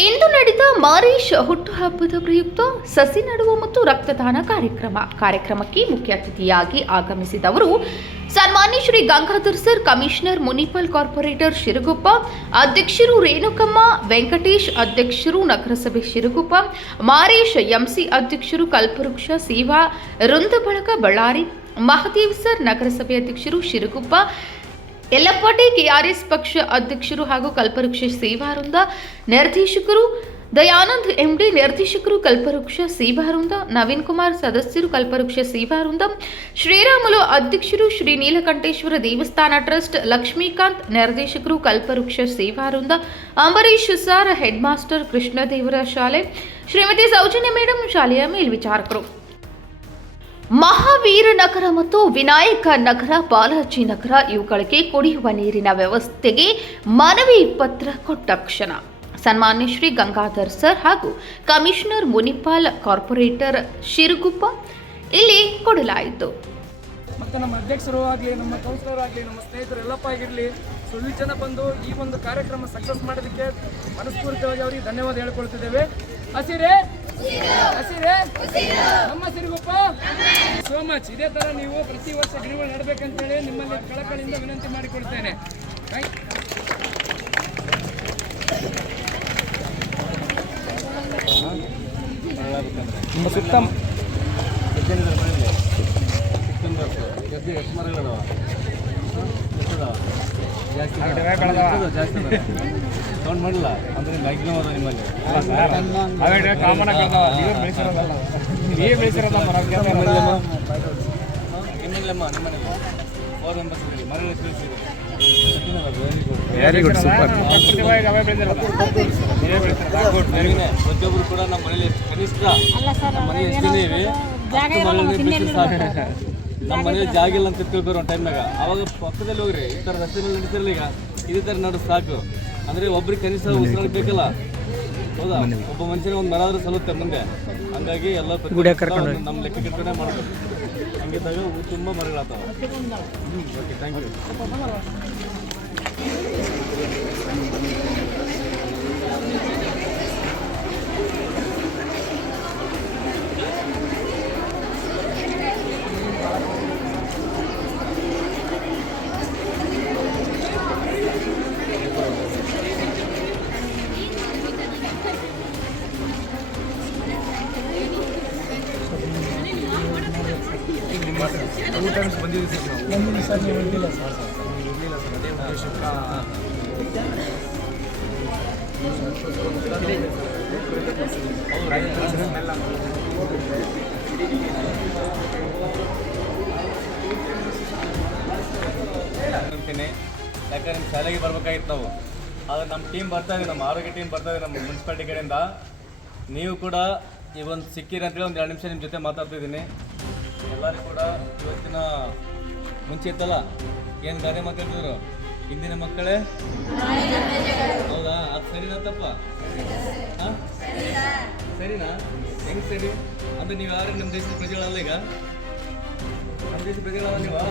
ಇಂದು ನಡೆದ ಮಾರೀಶ್ ಹುಟ್ಟುಹಬ್ಬದ ಪ್ರಯುಕ್ತ ಸಸಿ ನಡುವ ಮತ್ತು ರಕ್ತದಾನ ಕಾರ್ಯಕ್ರಮ. ಕಾರ್ಯಕ್ರಮಕ್ಕೆ ಮುಖ್ಯ ಅತಿಥಿಯಾಗಿ ಆಗಮಿಸಿದವರು ಸನ್ಮಾನ್ಯ Shri Gangadhar sir, commissioner municipal corporator Shiraguppa, ಅಧ್ಯಕ್ಷರು ರೇಣುಕಮ್ಮ, ವೆಂಕಟೇಶ್ ಅಧ್ಯಕ್ಷರು ನಗರಸಭೆ ಶಿರಗುಪ್ಪ, ಮಾರೀಶ್ ಎಂಸಿ ಅಧ್ಯಕ್ಷರು ಕಲ್ಪವೃಕ್ಷ ಸೇವಾ ವೃಂದಬಳಗ ಬಳ್ಳಾರಿ, ಮಹದೇವ್ ಸರ್ ನಗರಸಭೆ ಅಧ್ಯಕ್ಷರು ಶಿರಗುಪ್ಪ ಯಲ್ಲಪ್ಪಟಿ ಕೆಆರ್ಎಸ್ ಪಕ್ಷ ಅಧ್ಯಕ್ಷರು ಹಾಗೂ ಕಲ್ಪವೃಕ್ಷ ಸೇವಾವೃಂದ ನಿರ್ದೇಶಕರು ದಯಾನಂದ್ ಎಂಡಿ ನಿರ್ದೇಶಕರು ಕಲ್ಪವೃಕ್ಷ ಸೇವಾವೃಂದ, ನವೀನ್ ಕುಮಾರ್ ಸದಸ್ಯರು, ಕಲ್ಪವೃಕ್ಷ ಸೇವಾವೃಂದ, ಶ್ರೀರಾಮುಲು ಅಧ್ಯಕ್ಷರು, ಶ್ರೀ ನೀಲಕಂಠೇಶ್ವರ ದೇವಸ್ಥಾನ ಟ್ರಸ್ಟ್, ಲಕ್ಷ್ಮೀಕಾಂತ್ ನಿರ್ದೇಶಕರು Kalpavriksha Sevavrinda Ambarish sir head master ಕೃಷ್ಣದೇವರ ಶಾಲೆ, ಶ್ರೀಮತಿ ಸೌಜನ್ಯ ಮೇಡಮ್ ಶಾಲೆಯ ಮೇಲ್ವಿಚಾರಕರು. ಮಹಾವೀರ ನಗರ ಮತ್ತು ವಿನಾಯಕ ನಗರ, ಬಾಲಾಜಿ ನಗರ ಇವುಗಳಿಗೆ ಕುಡಿಯುವ ನೀರಿನ ವ್ಯವಸ್ಥೆಗೆ ಮನವಿ ಪತ್ರ ಕೊಟ್ಟ ಕ್ಷಣ. ಸನ್ಮಾನ್ಯ ಶ್ರೀ ಗಂಗಾಧರ್ ಸರ್ ಹಾಗೂ ಕಮಿಷನರ್ ಮುನಿಪಾಲ್ ಕಾರ್ಪೊರೇಟರ್ ಶಿರುಗುಪ್ಪ ಇಲ್ಲಿ ಕೊಡಲಾಯಿತು. ಮತ್ತು ನಮ್ಮ ಅಧ್ಯಕ್ಷರು ಆಗಲಿ, ನಮ್ಮ ಕೌನ್ಸಿಲರ್ ಆಗಲಿ, ನಮ್ಮ ಸ್ನೇಹಿತರು ಎಲ್ಲಪ್ಪ ಆಗಿರಲಿ, ಸುಳ್ಳು ಜನ ಬಂದು ಈ ಒಂದು ಕಾರ್ಯಕ್ರಮ ಸಕ್ಸಸ್ ಮಾಡೋದಕ್ಕೆ ಮನಸ್ಫೂರ್ತಿಯಾಗಿ ಅವರಿಗೆ ಧನ್ಯವಾದ ಹೇಳ್ಕೊಳ್ತಿದ್ದೇವೆ. ಹಸಿರೇ ಹಸಿರೇ ನಮ್ಮ ಸಿರಿಗುಪ್ಪ. ಸೋ ಮಚ್ ಇದೇ ತರ ನೀವು ಪ್ರತಿ ವರ್ಷ ಗಿಡಗಳು ನಡಬೇಕಂತೇಳಿ ನಿಮ್ಮಲ್ಲಿ ಕಳಕಳಿಯಿಂದ ವಿನಂತಿ ಮಾಡಿಕೊಡ್ತೇನೆ ನಿಮ್ಮ ಸುತ್ತ ಕೌಂಟ್ ಮಾಡಿಲ್ಲ ಅಂದ್ರೆ ಮ್ಯಾಕ್ಸಿಮಮ್ ಅದ ನಿಮ್ಮಲ್ಲಿ ನೀವೇ ಬೆಳೆಸಿರೋದ ನಿಮ್ಮಲ್ಲಮ್ಮ ನಿಮ್ಮನೆಲ್ಲ ಫೋರ್ ಮೆಂಬರ್ಸ್ ಇದ್ದೀರಿ ಮರಳಿ ತಿಳಿಸಿದ್ದೀರಿ ವೆರಿ ಗುಡ್ ಸೂಪರ್ ಪ್ರತಿಯೊಬ್ಬರು ಕೂಡ ನಮ್ಮ ಮನೇಲಿ ಕನಿಷ್ಠ ನಮ್ಮ ಮನೆ ಎಷ್ಟು ಜನ ಇವೆ ಹತ್ತು ಮರಳನ್ನ ಬೆಳೆಸಿದ್ರೆ ಸಾಕು ನಮ್ಮ ಮನೇಲಿ ಜಾಗ ಇಲ್ಲ ಅಂತ ತಿಳ್ಕೊಬೇರು ಒಂದು ಟೈಮ್ನಾಗ ಅವಾಗ ಪಕ್ಕದಲ್ಲಿ ಹೋಗ್ರಿ ಈ ಥರ ರಸ್ತೆ ಮೇಲೆ ನಡೀತಿರಲ್ಲ ಈಗ. ಇದೇ ಥರ ನಡು ಸಾಕು. ಅಂದರೆ ಒಬ್ರಿಗೆ ಕನಿಷ್ಠ ಉಸಿರಾಡಕ್ ಬೇಕಲ್ಲ. ಹೌದಾ? ಒಬ್ಬ ಮನುಷ್ಯನ ಒಂದು ಮರ ಆದರೂ ಸಲ್ಲುತ್ತೆ ಮುಂದೆ. ಹಂಗಾಗಿ ಎಲ್ಲ ನಮ್ಮ ಲೆಕ್ಕ ಇಟ್ಕೊಂಡೇ ಮಾಡಬೇಕು. ಹಂಗಿದ್ದಾಗ ತುಂಬ ತುಂಬ ಹ್ಞೂ okay thank you two times ಬಂದಿದ್ದೀವಿ ಸರ್ ನಾವು ಸರ್ ನೀವು ಇರಲಿಲ್ಲ ಸರ್ ಇರಲಿಲ್ಲ ಸರ್ ಅದೇ ಉದ್ದೇಶಕ್ಕೆ ಅಂತೀನಿ. ಯಾಕಂದ್ರೆ ನಿಮ್ಮ ಶಾಲೆಗೆ ಬರ್ಬೇಕಾಗಿತ್ತು ನಾವು. ಆದ್ರೆ ನಮ್ಮ ಟೀಮ್ ಬರ್ತಾ ಇದೆ, ನಮ್ಮ ಆರೋಗ್ಯ ಟೀಮ್ ಬರ್ತಾ ಇದೆ, ನಮ್ಮ ಮುನ್ಸಿಪಾಲ್ಟಿ ಕಡೆಯಿಂದ. ನೀವು ಕೂಡ ಈ ಒಂದು ಸಿಕ್ಕಿರಂತೇಳಿ ಒಂದು ಎರಡು ನಿಮಿಷ ನಿಮ್ಮ ಜೊತೆ ಮಾತಾಡ್ತಿದ್ದೀನಿ. ಎಲ್ಲರಿಗೂ ಕೂಡ ಇವತ್ತಿನ ಮುಂಚೆ ಇತ್ತಲ್ಲ ಏನು ಗಾದೆ ಮಾತಾಡ್ತಿದ್ರು ಹಿಂದಿನ ಮಕ್ಕಳೇ? ಹೌದಾ? ಅದು ಸರಿನಾ ತಪ್ಪ? ಹಾಂ? ಸರಿನಾ? ಹೆಂಗ್ ಸರಿ? ಅಂದ್ರೆ ನೀವು ಯಾರು ನಮ್ಮ ದೇಶದ ಪ್ರಜೆಗಳಲ್ಲ ಈಗ? ನಮ್ಮ ದೇಶದ ಪ್ರಜೆಗಳಲ್ಲ ನೀವು?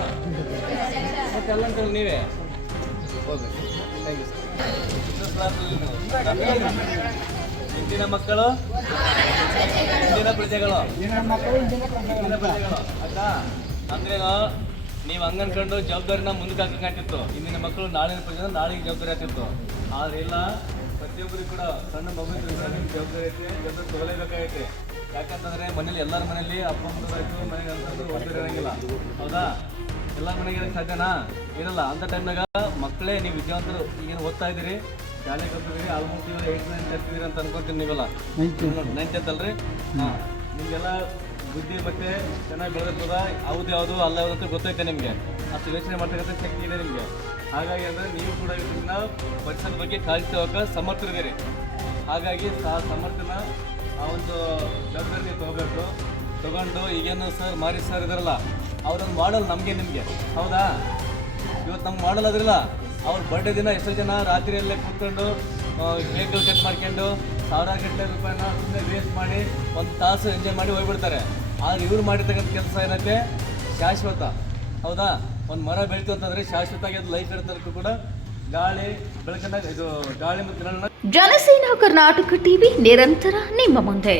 ಮತ್ತೆ ನೀವೇ? ಓಕೆ ಥ್ಯಾಂಕ್ ಯು ಸರ್ ಹಿಂದಿನ ಮಕ್ಕಳು? ಇಂದಿನ ಪ್ರಜೆಗಳು? ಹಿಂದಿನ ಪ್ರಜೆಗಳು. ಆಯ್ತಾ ಅಂದ್ರೆ ನೀವು ಹಂಗ ಅನ್ಕೊಂಡು ಜವಾಬ್ದಾರಿನ ಮುಂದಕ್ಕೆ ಹಾಕಂಗಾಗ್ತಿತ್ತು ಇಂದಿನ ಮಕ್ಕಳು ನಾಳಿನ ಪ್ರಜೆ ನಾಳೆಗೆ ಜವಾಬ್ದಾರಿ ಆಗ್ತಿತ್ತು. ಆದ್ರೆ ಇಲ್ಲ ಪ್ರತಿಯೊಬ್ಬರಿಗೂ ಕೂಡ ಸಣ್ಣ ಮಗು ಜವಾಬ್ದಾರಿ ಐತೆ ಜವಾಬ್ದಾರಿ ತಗೊಳ್ಳೇಬೇಕಾಗೈತೆ ಯಾಕಂತಂದ್ರೆ ಮನೇಲಿ ಎಲ್ಲರ ಮನೇಲಿ ಅಪ್ಪ ಅಮ್ಮನವರಾಯ್ತು ಮನೆಗೆ ಓದ್ತಾರೆ ಇರಂಗಿಲ್ಲ. ಹೌದಾ? ಎಲ್ಲರ ಮನೆಗೆ ಸಾಧ್ಯನಾ? ಇರಲ್ಲ. ಅಂತ ಟೈಮ್ನಾಗ ಮಕ್ಕಳೇ ನೀವು ವಿದ್ಯಾವಂತರು ಈಗೇನು ಓದ್ತಾ ಇದ್ದೀರಿ? ಹೋಗ್ತಿದ್ದೀರಿ ಆಲ್ಮೋಸ್ಟ್ ಇವಾಗ ನೈನ್ ಇರ್ತಿದ್ದೀರಿ ಅಂತ ಅನ್ಕೊಂತೀನಿ ನೀವೆಲ್ಲ. ಅಲ್ಲ ಅಲ್ರಿ? ಹಾಂ. ನಿಮಗೆಲ್ಲ ಬುದ್ಧಿ ಮತ್ತೆ ಚೆನ್ನಾಗಿ ಬೆಳೆದಿರ್ತದ ಯಾವ್ದು ಯಾವುದು ಅಲ್ಲ ಯಾವ್ದು ಅಂತ ಗೊತ್ತೈತೆ ನಿಮಗೆ. ಅಷ್ಟು ಯೋಚನೆ ಮಾಡ್ತಕ್ಕಂಥ ಶಕ್ತಿ ಇದೆ ನಿಮಗೆ. ಹಾಗಾಗಿ ಅಂದರೆ ನೀವು ಕೂಡ ಇದನ್ನ ಪರಿಸರದ ಬಗ್ಗೆ ಕಾಳಜಿ ತಗೋಕೆ ಸಮರ್ಥರಿದ್ದೀರಿ. ಹಾಗಾಗಿ ಆ ಸಮರ್ಥನ ಆ ಒಂದು ಜವಾಬ್ದಾರಿ ತಗೋಬೇಕು. ತಗೊಂಡು ಈಗೇನು ಸರ್ ಮಾರಿ ಸರ್ ಇದಾರಲ್ಲ ಅವ್ರೊಂದು ಮಾಡಲ್ ನಮಗೆ ನಿಮಗೆ. ಹೌದಾ? ಇವತ್ತು ನಮ್ಗೆ ಮಾಡಲ್ ಅದ್ರಲ್ಲ ಅವ್ರ ಬರ್ಡೇ ದಿನ ಎಷ್ಟೋ ಜನ ರಾತ್ರಿಯಲ್ಲೇ ಕೂತ್ಕೊಂಡು ಕೇಕ್ ಕಟ್ ಮಾಡ್ಕೊಂಡು ಸಾವಿರ ಗಂಟೆ ರೂಪಾಯಿನ ಸುಮ್ಮನೆ ವೇಸ್ಟ್ ಮಾಡಿ, ಒಂದು ತಾಸು ಎಂಜಾಯ್ ಮಾಡಿ ಹೋಗ್ಬಿಡ್ತಾರೆ. ಆದರೆ ಇವ್ರು ಮಾಡಿರ್ತಕ್ಕಂಥ ಕೆಲಸ ಏನಕ್ಕೆ ಶಾಶ್ವತ. ಹೌದಾ? ಒಂದು ಮರ ಬೆಳಿತು ಶಾಶ್ವತ ಶಾಶ್ವತವಾಗಿ ಅದು ಲೈಫ್ ಇರ್ತಕ್ಕೂ ಕೂಡ ಗಾಳಿ ಬೆಳಕನ್ನ ಇದು ಗಾಳಿ ಮತ್ತು ಜನಸೇನಾ ಕರ್ನಾಟಕ ಟಿವಿ ನಿರಂತರ ನಿಮ್ಮ ಮುಂದೆ.